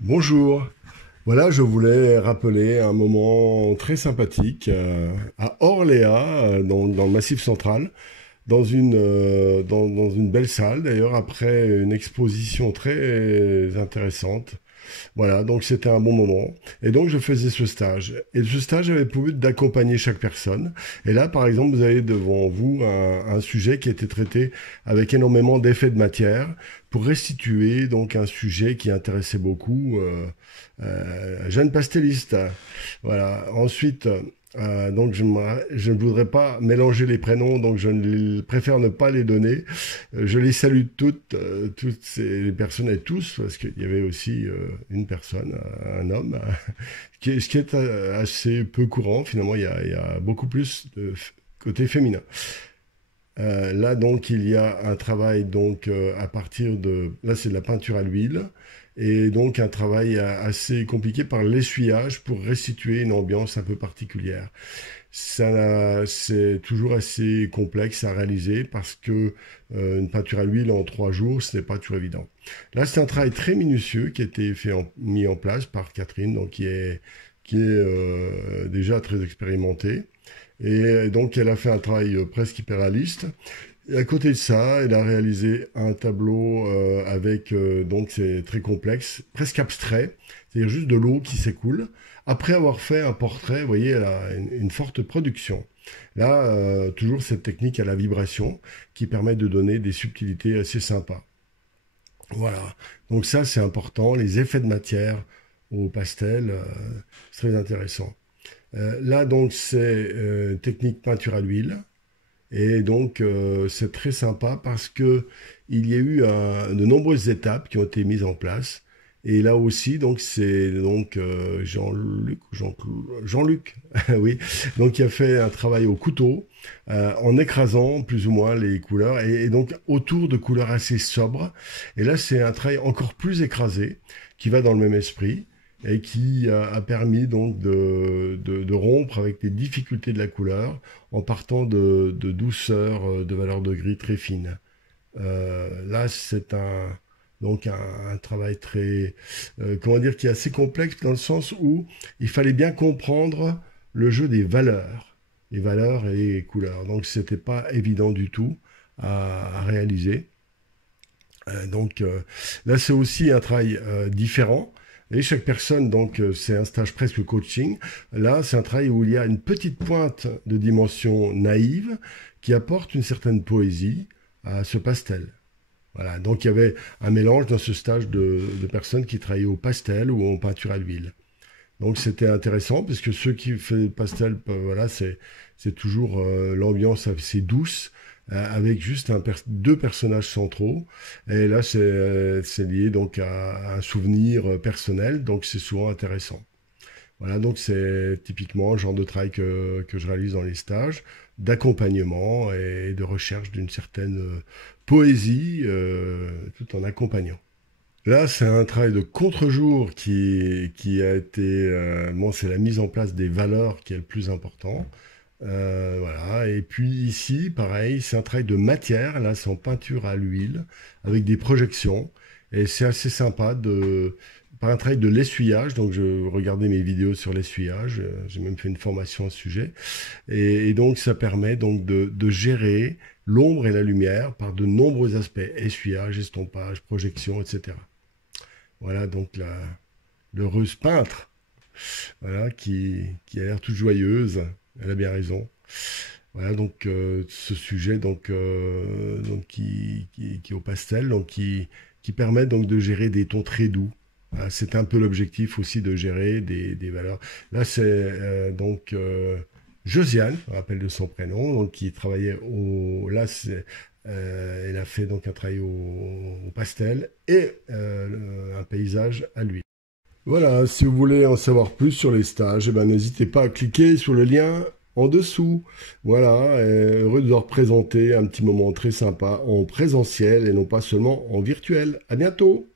Bonjour. Voilà, je voulais rappeler un moment très sympathique à Orléans, dans le Massif central, dans une belle salle d'ailleurs, après une exposition très intéressante. Voilà, donc c'était un bon moment. Et donc je faisais ce stage. Et ce stage avait pour but d'accompagner chaque personne. Et là, par exemple, vous avez devant vous un sujet qui a été traité avec énormément d'effets de matière pour restituer donc un sujet qui intéressait beaucoup jeune pasteliste. Voilà. Ensuite, donc je ne voudrais pas mélanger les prénoms, donc préfère ne pas les donner. Je les salue toutes ces personnes et tous, parce qu'il y avait aussi une personne, un homme, ce qui est assez peu courant finalement. Il y a beaucoup plus de côté féminin. Là donc il y a un travail donc à partir de là c'est de la peinture à l'huile et donc un travail assez compliqué par l'essuyage pour restituer une ambiance un peu particulière. Ça c'est toujours assez complexe à réaliser parce que une peinture à l'huile en 3 jours ce n'est pas toujours évident. Là c'est un travail très minutieux qui a été mis en place par Catherine donc qui est déjà très expérimentée. Et donc, elle a fait un travail presque hyper réaliste. Et à côté de ça, elle a réalisé un tableau avec, donc c'est très complexe, presque abstrait, c'est-à-dire juste de l'eau qui s'écoule. Après avoir fait un portrait, vous voyez, elle a une forte production. Là, toujours cette technique à la vibration qui permet de donner des subtilités assez sympas. Voilà. Donc ça, c'est important. Les effets de matière au pastel, c'est très intéressant. Là, donc, c'est technique peinture à l'huile. Et donc, c'est très sympa parce que il y a eu de nombreuses étapes qui ont été mises en place. Et là aussi, donc, c'est donc Jean-Luc, oui, donc qui a fait un travail au couteau en écrasant plus ou moins les couleurs et donc autour de couleurs assez sobres. Et là, c'est un travail encore plus écrasé qui va dans le même esprit et qui a permis donc de rompre avec les difficultés de la couleur en partant de douceur, de valeur de gris très fine. Là, c'est un travail très, comment dire, qui est assez complexe dans le sens où il fallait bien comprendre le jeu des valeurs, les valeurs et les couleurs. Donc, c'était pas évident du tout à réaliser. Là, c'est aussi un travail différent. Et chaque personne, donc, c'est un stage presque coaching. Là, c'est un travail où il y a une petite pointe de dimension naïve qui apporte une certaine poésie à ce pastel. Voilà, donc il y avait un mélange dans ce stage de personnes qui travaillaient au pastel ou en peinture à l'huile. Donc c'était intéressant parce que ceux qui font le pastel, voilà, c'est toujours l'ambiance assez douce avec juste deux personnages centraux. Et là c'est lié donc à un souvenir personnel, donc c'est souvent intéressant. Voilà, donc c'est typiquement le genre de travail que je réalise dans les stages, d'accompagnement et de recherche d'une certaine poésie tout en accompagnant. Là, c'est un travail de contre-jour qui a été... bon, c'est la mise en place des valeurs qui est le plus important. Voilà. Et puis ici, pareil, c'est un travail de matière. Là, c'est en peinture à l'huile avec des projections. Et c'est assez sympa par un travail de l'essuyage. Donc, je regardais mes vidéos sur l'essuyage. J'ai même fait une formation à ce sujet. Et donc, ça permet donc de gérer l'ombre et la lumière par de nombreux aspects. Essuyage, estompage, projection, etc. Voilà donc l'heureuse peintre, voilà, qui a l'air toute joyeuse. Elle a bien raison. Voilà donc ce sujet donc qui est au pastel, donc qui permet donc de gérer des tons très doux. Voilà, c'est un peu l'objectif aussi de gérer des valeurs. Là c'est Josiane, je me rappelle de son prénom, donc qui travaillait là c'est elle a fait donc un travail au pastel et un paysage à l'huile. Voilà, si vous voulez en savoir plus sur les stages, eh ben, n'hésitez pas à cliquer sur le lien en dessous. Voilà, heureux de vous représenter un petit moment très sympa en présentiel et non pas seulement en virtuel. À bientôt!